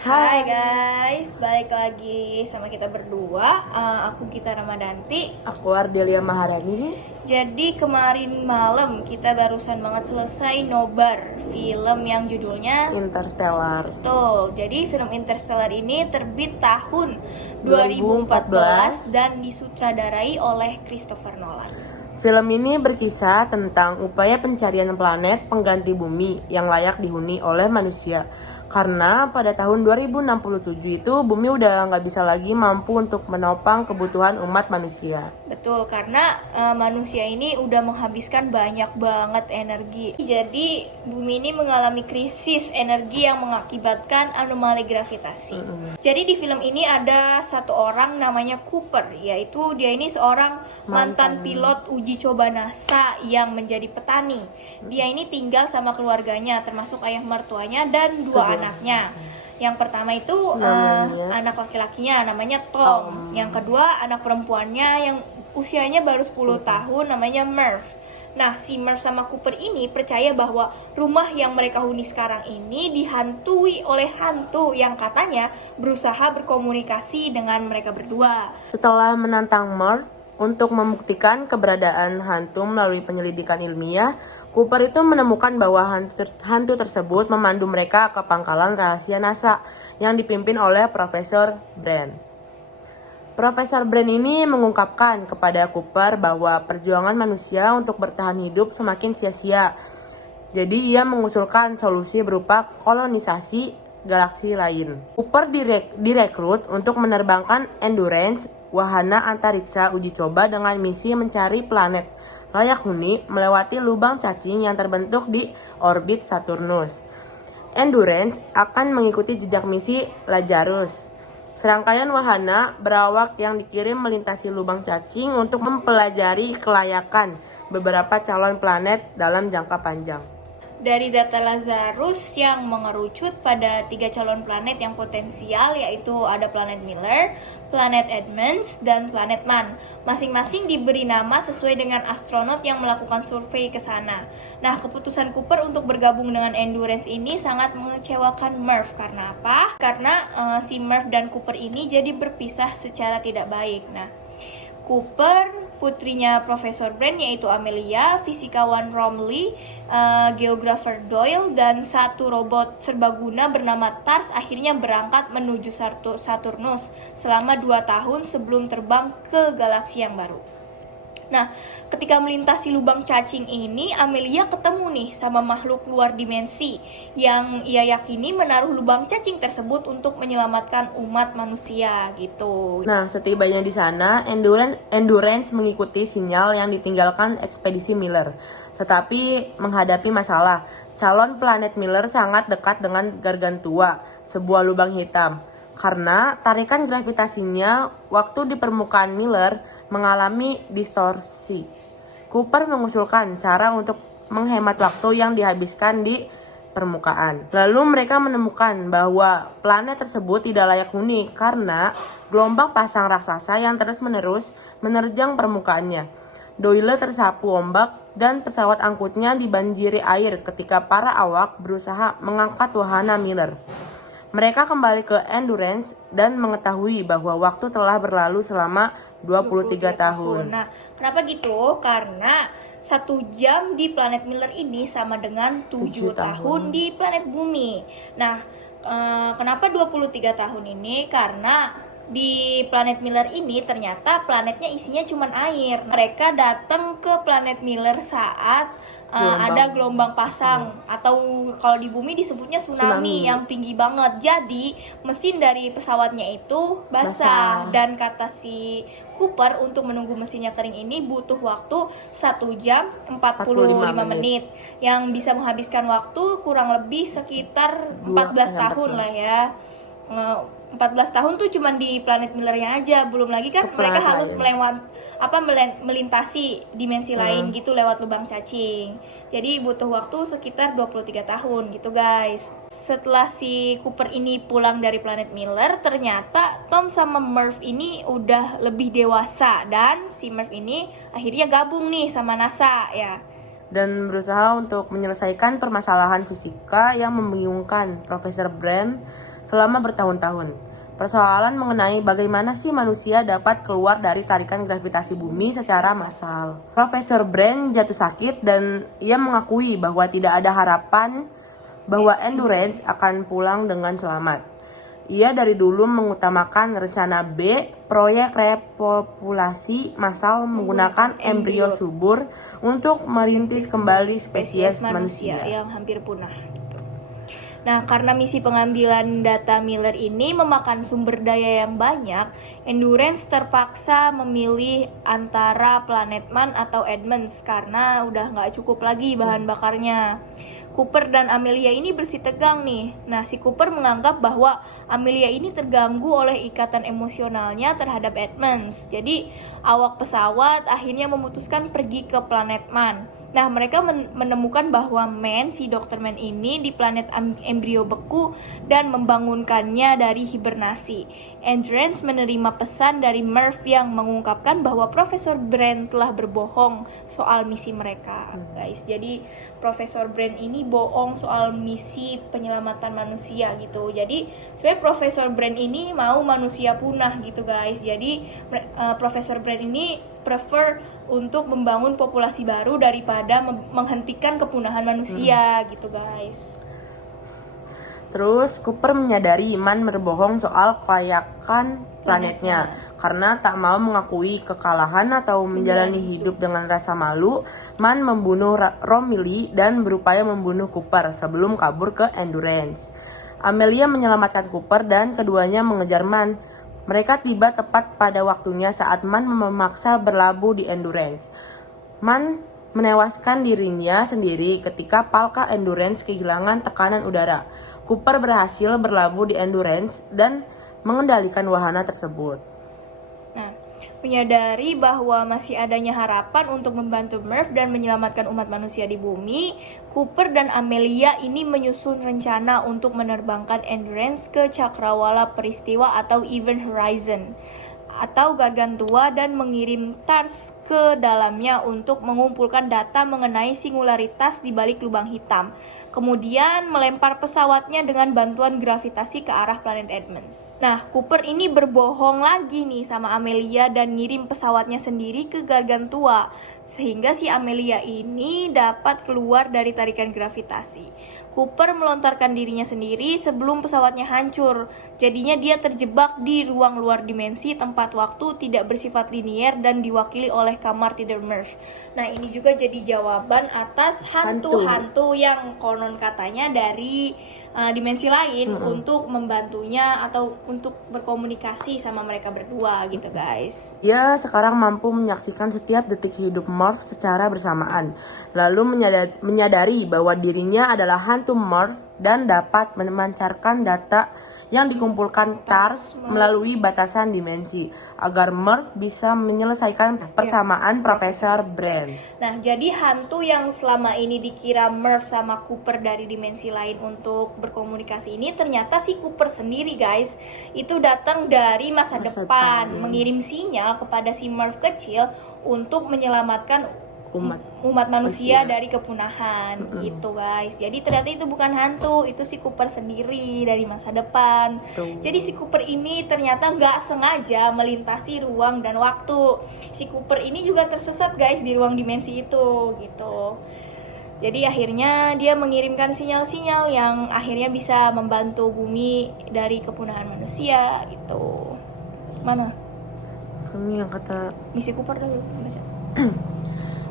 Hai Hai, guys, balik lagi sama kita berdua. Aku Gita Ramadanti. aku Ardelia Maharani. Jadi kemarin malam kita barusan banget selesai nobar film yang judulnya Interstellar. Betul. Jadi film Interstellar ini terbit tahun 2014 dan disutradarai oleh Christopher Nolan. Film ini berkisah tentang upaya pencarian planet pengganti bumi yang layak dihuni oleh manusia. Karena pada tahun 2067 itu bumi udah nggak bisa lagi mampu untuk menopang kebutuhan umat manusia. Betul, karena manusia ini udah menghabiskan banyak banget energi. Jadi bumi ini mengalami krisis energi yang mengakibatkan anomali gravitasi. Jadi di film ini ada satu orang namanya Cooper, yaitu dia ini seorang mantan pilot uji coba NASA yang menjadi petani. Dia ini tinggal sama keluarganya, termasuk ayah mertuanya dan dua anaknya. Yang pertama itu anak laki-lakinya namanya Tom. Yang kedua anak perempuannya yang usianya baru 10 tahun namanya Murph. Nah, si Murph sama Cooper ini percaya bahwa rumah yang mereka huni sekarang ini dihantui oleh hantu yang katanya berusaha berkomunikasi dengan mereka berdua. Setelah menantang Murph untuk membuktikan keberadaan hantu melalui penyelidikan ilmiah, Cooper itu menemukan bahwa hantu tersebut memandu mereka ke pangkalan rahasia NASA yang dipimpin oleh Profesor Brand. Profesor Brand ini mengungkapkan kepada Cooper bahwa perjuangan manusia untuk bertahan hidup semakin sia-sia. Jadi ia mengusulkan solusi berupa kolonisasi galaksi lain. Cooper direkrut untuk menerbangkan Endurance, wahana antariksa uji coba dengan misi mencari planet layak huni melewati lubang cacing yang terbentuk di orbit Saturnus. Endurance akan mengikuti jejak misi Lazarus, serangkaian wahana berawak yang dikirim melintasi lubang cacing untuk mempelajari kelayakan beberapa calon planet dalam jangka panjang. Dari data Lazarus yang mengerucut pada 3 calon planet yang potensial, yaitu ada planet Miller, planet Edmonds, dan planet Mann. Masing-masing diberi nama sesuai dengan astronot yang melakukan survei ke sana. Nah, keputusan Cooper untuk bergabung dengan Endurance ini sangat mengecewakan Murph. Karena apa? Karena si Murph dan Cooper ini jadi berpisah secara tidak baik. Nah, Cooper, putrinya Profesor Brand yaitu Amelia, fisikawan Romley, geografer Doyle, dan satu robot serbaguna bernama Tars akhirnya berangkat menuju Saturnus selama 2 tahun sebelum terbang ke galaksi yang baru. Nah, ketika melintasi lubang cacing ini, Amelia ketemu nih sama makhluk luar dimensi yang ia yakini menaruh lubang cacing tersebut untuk menyelamatkan umat manusia gitu. Nah, setibanya di sana, Endurance mengikuti sinyal yang ditinggalkan ekspedisi Miller. Tetapi menghadapi masalah, calon planet Miller sangat dekat dengan Gargantua, sebuah lubang hitam. Karena tarikan gravitasinya waktu di permukaan Miller mengalami distorsi. Cooper mengusulkan cara untuk menghemat waktu yang dihabiskan di permukaan. Lalu mereka menemukan bahwa planet tersebut tidak layak huni karena gelombang pasang raksasa yang terus-menerus menerjang permukaannya. Doyle tersapu ombak dan pesawat angkutnya dibanjiri air ketika para awak berusaha mengangkat wahana Miller. Mereka kembali ke Endurance dan mengetahui bahwa waktu telah berlalu selama 23 tahun. Nah, kenapa gitu? Karena 1 jam di planet Miller ini sama dengan 7 tahun di planet Bumi. Nah, kenapa 23 tahun ini? Karena di planet Miller ini ternyata planetnya isinya cuma air. Mereka datang ke planet Miller saat ada gelombang pasang atau kalau di bumi disebutnya tsunami yang tinggi banget. Jadi mesin dari pesawatnya itu basah. Dan kata si Cooper untuk menunggu mesinnya kering ini butuh waktu 1 jam 45 menit yang bisa menghabiskan waktu kurang lebih sekitar 14 tahun lah ya. 14 tahun tuh cuma di planet Millernya aja, belum lagi kan mereka harus melintasi dimensi lain gitu lewat lubang cacing. Jadi butuh waktu sekitar 23 tahun gitu guys. Setelah si Cooper ini pulang dari planet Miller, ternyata Tom sama Murph ini udah lebih dewasa dan si Murph ini akhirnya gabung nih sama NASA ya. Dan berusaha untuk menyelesaikan permasalahan fisika yang membingungkan Profesor Brand selama bertahun-tahun. Persoalan mengenai bagaimana sih manusia dapat keluar dari tarikan gravitasi bumi secara massal. Profesor Brand jatuh sakit dan ia mengakui bahwa tidak ada harapan bahwa Endurance akan pulang dengan selamat. Ia dari dulu mengutamakan rencana B, proyek repopulasi massal menggunakan embrio subur untuk merintis kembali spesies manusia. yang hampir punah. Gitu. Nah, karena misi pengambilan data Miller ini memakan sumber daya yang banyak, Endurance terpaksa memilih antara planet Man atau Edmonds karena udah nggak cukup lagi bahan bakarnya. Cooper dan Amelia ini bersitegang nih. Nah, si Cooper menganggap bahwa Amelia ini terganggu oleh ikatan emosionalnya terhadap Edmonds. Jadi, awak pesawat akhirnya memutuskan pergi ke planet Man. Nah, mereka menemukan bahwa Man, si Dr. Man ini di planet embrio beku dan membangunkannya dari hibernasi. Endurance menerima pesan dari Murph yang mengungkapkan bahwa Profesor Brand telah berbohong soal misi mereka, guys. Jadi Profesor Brand ini bohong soal misi penyelamatan manusia gitu. Jadi sebenarnya Profesor Brand ini mau manusia punah gitu, guys. Jadi Profesor Brand ini prefer untuk membangun populasi baru daripada menghentikan kepunahan manusia gitu, guys. Terus Cooper menyadari Man berbohong soal kelayakan planetnya karena tak mau mengakui kekalahan atau menjalani hidup dengan rasa malu. Man membunuh Romilly dan berupaya membunuh Cooper sebelum kabur ke Endurance. Amelia menyelamatkan Cooper dan keduanya mengejar Man. Mereka tiba tepat pada waktunya saat Man memaksa berlabuh di Endurance. Man menewaskan dirinya sendiri ketika Palka Endurance kehilangan tekanan udara. Cooper berhasil berlabuh di Endurance dan mengendalikan wahana tersebut. Nah, menyadari bahwa masih adanya harapan untuk membantu Murph dan menyelamatkan umat manusia di bumi, Cooper dan Amelia ini menyusun rencana untuk menerbangkan Endurance ke cakrawala peristiwa atau Event Horizon atau Gargantua dan mengirim TARS ke dalamnya untuk mengumpulkan data mengenai singularitas di balik lubang hitam. Kemudian melempar pesawatnya dengan bantuan gravitasi ke arah planet Edmonds. Nah, Cooper ini berbohong lagi nih sama Amelia dan ngirim pesawatnya sendiri ke Gargantua, sehingga si Amelia ini dapat keluar dari tarikan gravitasi. Cooper melontarkan dirinya sendiri sebelum pesawatnya hancur. Jadinya dia terjebak di ruang luar dimensi tempat waktu tidak bersifat linier dan diwakili oleh kamar tidur Murph. Nah, ini juga jadi jawaban atas hantu-hantu yang konon katanya dari dimensi lain untuk membantunya atau untuk berkomunikasi sama mereka berdua gitu, guys. Dia sekarang mampu menyaksikan setiap detik hidup Murph secara bersamaan, lalu menyadari bahwa dirinya adalah hantu Murph dan dapat memancarkan data yang dikumpulkan TARS melalui batasan dimensi agar Murph bisa menyelesaikan persamaan Profesor Brand. Nah, jadi hantu yang selama ini dikira Murph sama Cooper dari dimensi lain untuk berkomunikasi ini ternyata si Cooper sendiri, guys. Itu datang dari masa depan, mengirim sinyal kepada si Murph kecil untuk menyelamatkan umat manusia dari kepunahan gitu, guys. Jadi ternyata itu bukan hantu, itu si Cooper sendiri dari masa depan. Jadi si Cooper ini ternyata nggak sengaja melintasi ruang dan waktu. Si Cooper ini juga tersesat, guys, di ruang dimensi itu gitu. Jadi akhirnya dia mengirimkan sinyal-sinyal yang akhirnya bisa membantu bumi dari kepunahan manusia gitu. Mana? Ini yang kata Misi Cooper dulu.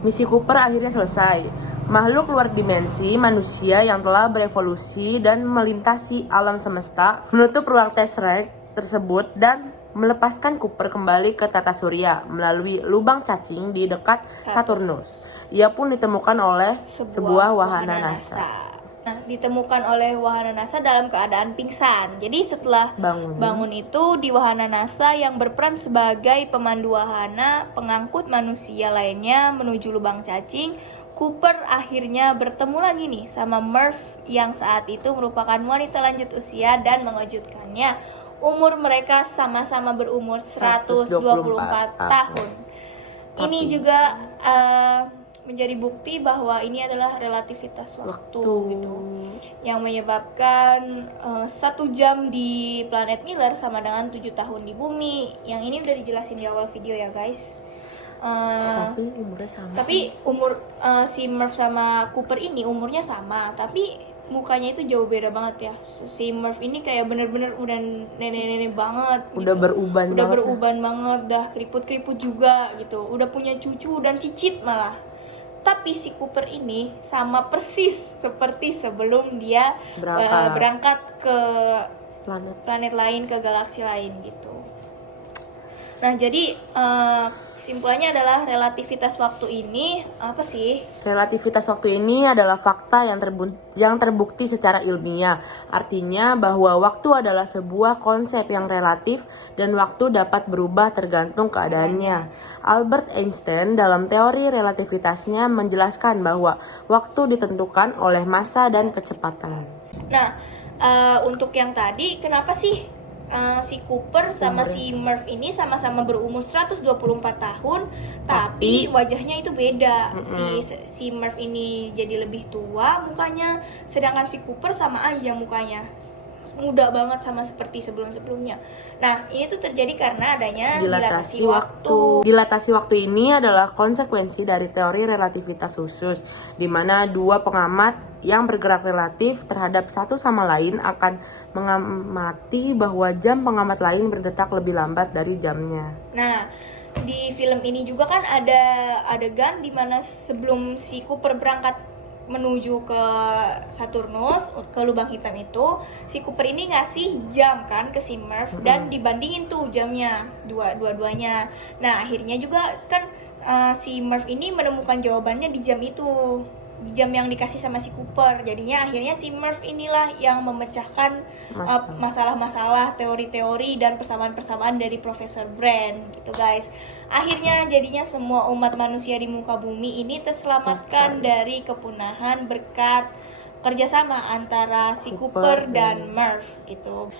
Misi Cooper akhirnya selesai. Makhluk luar dimensi, manusia yang telah berevolusi dan melintasi alam semesta, menutup ruang Tesseract tersebut dan melepaskan Cooper kembali ke tata surya melalui lubang cacing di dekat Saturnus. Ia pun ditemukan oleh sebuah wahana NASA. Nah, ditemukan oleh wahana NASA dalam keadaan pingsan. Jadi setelah bangun itu di wahana NASA yang berperan sebagai pemandu wahana pengangkut manusia lainnya menuju lubang cacing, Cooper akhirnya bertemu lagi nih sama Murph yang saat itu merupakan wanita lanjut usia dan mengejutkannya. Umur mereka sama-sama berumur 124 tahun. Ini juga menjadi bukti bahwa ini adalah relativitas waktu Waktu. gitu, yang menyebabkan 1 jam di planet Miller sama dengan 7 tahun di bumi. Yang ini udah dijelasin di awal video ya guys. Tapi umurnya sama. Tapi umur si Murph sama Cooper ini umurnya sama, tapi mukanya itu jauh beda banget ya. Si Murph ini kayak bener-bener udah nenek-nenek banget Udah gitu. beruban Udah banget. beruban banget, udah keriput-keriput juga gitu. Udah punya cucu dan cicit malah. Tapi si Cooper ini sama persis seperti sebelum dia berangkat ke planet lain, ke galaksi lain gitu. Nah, jadi kesimpulannya adalah relativitas waktu ini apa sih? Relativitas waktu ini adalah fakta yang terbukti secara ilmiah. Artinya bahwa waktu adalah sebuah konsep yang relatif dan waktu dapat berubah tergantung keadaannya. Albert Einstein dalam teori relativitasnya menjelaskan bahwa waktu ditentukan oleh massa dan kecepatan. Nah, untuk yang tadi, kenapa sih si Cooper sama si Murph ini sama-sama berumur 124 tahun, tapi wajahnya itu beda. Si Murph ini jadi lebih tua mukanya, sedangkan si Cooper sama aja mukanya, muda banget sama seperti sebelum-sebelumnya. Nah, ini tuh terjadi karena adanya dilatasi waktu. Dilatasi waktu ini adalah konsekuensi dari teori relativitas khusus, di mana dua pengamat yang bergerak relatif terhadap satu sama lain akan mengamati bahwa jam pengamat lain berdetak lebih lambat dari jamnya. Nah, di film ini juga kan ada adegan di mana sebelum si Cooper berangkat menuju ke Saturnus, ke lubang hitam itu, si Cooper ini ngasih jam kan ke si Murph dan dibandingin tuh jamnya dua-duanya. Nah, akhirnya juga kan si Murph ini menemukan jawabannya di jam itu, di jam yang dikasih sama si Cooper. Jadinya akhirnya si Murph inilah yang memecahkan masalah-masalah, teori-teori dan persamaan-persamaan dari Profesor Brand gitu guys. Akhirnya jadinya semua umat manusia di muka bumi ini terselamatkan dari kepunahan berkat kerjasama antara si Cooper dan Murph gitu.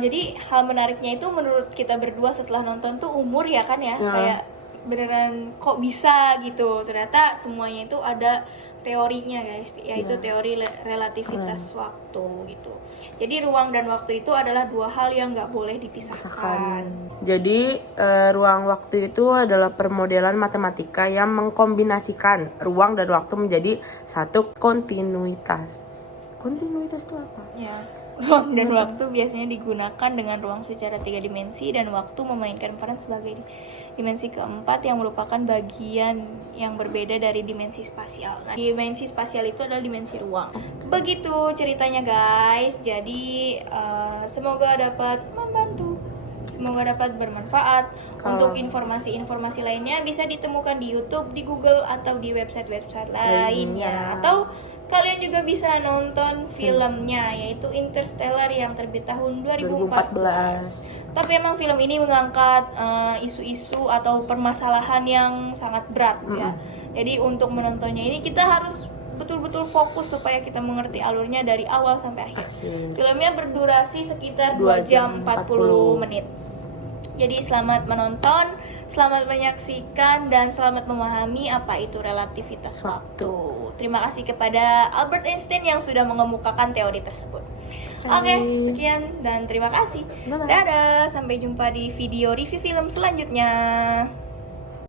Jadi hal menariknya itu menurut kita berdua setelah nonton tuh umur ya kan ya, kayak beneran kok bisa gitu. Ternyata semuanya itu ada teorinya guys, yaitu teori relativitas waktu gitu. Jadi ruang dan waktu itu adalah dua hal yang nggak boleh dipisahkan. Jadi ruang waktu itu adalah permodelan matematika yang mengkombinasikan ruang dan waktu menjadi satu kontinuitas. Kontinuitas itu apa? Ya, ruang dan waktu biasanya digunakan dengan ruang secara 3 dimensi dan waktu memainkan peran sebagai dimensi keempat yang merupakan bagian yang berbeda dari dimensi spasial. Nah, dimensi spasial itu adalah dimensi ruang. Begitu ceritanya guys. Jadi semoga dapat membantu, semoga dapat bermanfaat. Untuk informasi-informasi lainnya bisa ditemukan di YouTube, di Google atau di website-website lainnya. Atau kalian juga bisa nonton filmnya, yaitu Interstellar yang terbit tahun 2014. Tapi emang film ini mengangkat isu-isu atau permasalahan yang sangat berat ya. Jadi untuk menontonnya ini kita harus betul-betul fokus supaya kita mengerti alurnya dari awal sampai akhir. Filmnya berdurasi sekitar 2 jam 40 menit. Jadi selamat menonton, selamat menyaksikan, dan selamat memahami apa itu relativitas waktu. Terima kasih kepada Albert Einstein yang sudah mengemukakan teori tersebut. Oke, sekian dan terima kasih. Dadah, sampai jumpa di video review film selanjutnya.